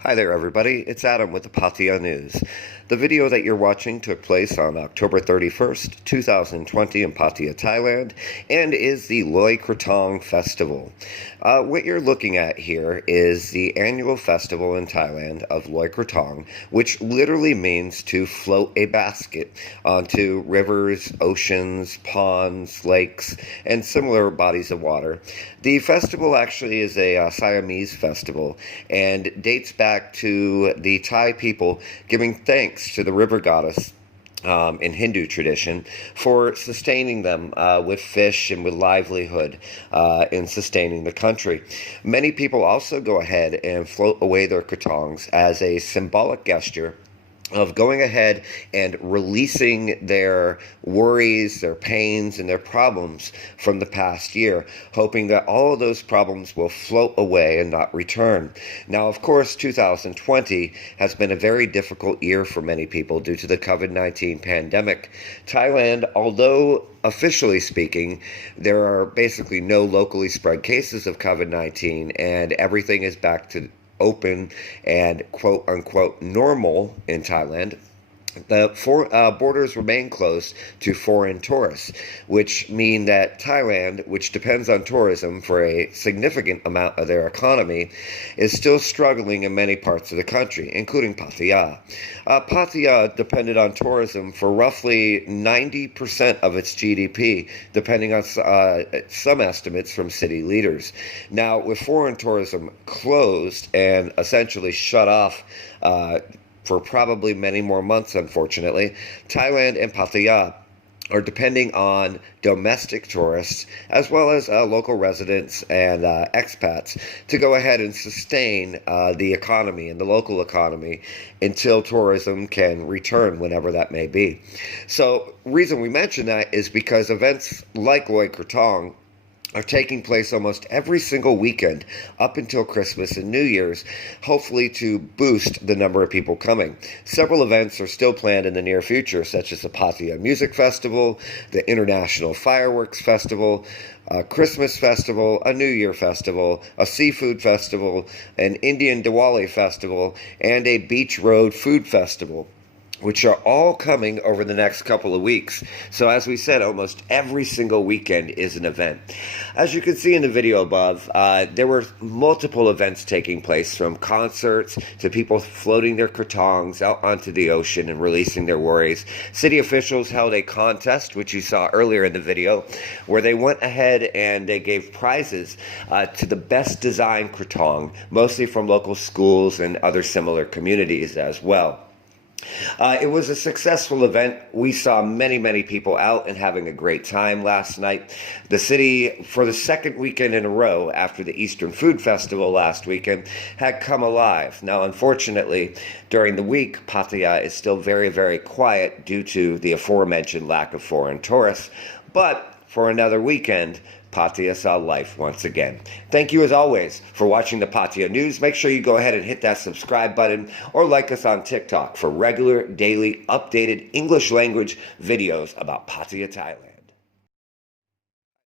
Hi there everybody, it's Adam with the Pattaya News. The video that you're watching took place on October 31st, 2020 in Pattaya, Thailand, and is the Loy Krathong Festival. What you're looking at here is the annual festival in Thailand of Loy Krathong, which literally means to float a basket onto rivers, oceans, ponds, lakes, and similar bodies of water. The festival actually is a Siamese festival and dates back to the Thai people giving thanks to the river goddess in Hindu tradition for sustaining them with fish and with livelihood in sustaining the country. Many people also go ahead and float away their krathongs as a symbolic gesture of going ahead and releasing their worries, their pains, and their problems from the past year, hoping that all of those problems will float away and not return. Now, of course, 2020 has been a very difficult year for many people due to the COVID-19 pandemic. Thailand, although officially speaking, there are basically no locally spread cases of COVID-19, and everything is back to open and quote-unquote normal in Thailand. The borders remain closed to foreign tourists, which mean that Thailand, which depends on tourism for a significant amount of their economy, is still struggling in many parts of the country, including Pattaya. Pattaya depended on tourism for roughly 90% of its GDP, depending on some estimates from city leaders. Now, with foreign tourism closed and essentially shut off for probably many more months, unfortunately, Thailand and Pattaya are depending on domestic tourists as well as local residents and expats to go ahead and sustain the economy and the local economy until tourism can return, whenever that may be. So, reason we mention that is because events like Loy Krathong are taking place almost every single weekend up until Christmas and New Year's, hopefully to boost the number of people coming. Several events are still planned in the near future, such as the Pattaya Music Festival, the International Fireworks Festival, a Christmas Festival, a New Year Festival, a Seafood Festival, an Indian Diwali Festival, and a Beach Road Food Festival, which are all coming over the next couple of weeks. So as we said, almost every single weekend is an event. As you can see in the video above, there were multiple events taking place, from concerts to people floating their krathongs out onto the ocean and releasing their worries. City officials held a contest, which you saw earlier in the video, where they went ahead and they gave prizes to the best designed krathong, mostly from local schools and other similar communities as well. It was a successful event. We saw many people out and having a great time last night. The city, for the second weekend in a row after the Eastern Food Festival last weekend, had come alive. Now, unfortunately, during the week, Pattaya is still very quiet due to the aforementioned lack of foreign tourists. But for another weekend, Pattaya saw life once again. Thank you as always for watching the Pattaya News. Make sure you go ahead and hit that subscribe button or like us on TikTok for regular, daily, updated English language videos about Pattaya, Thailand.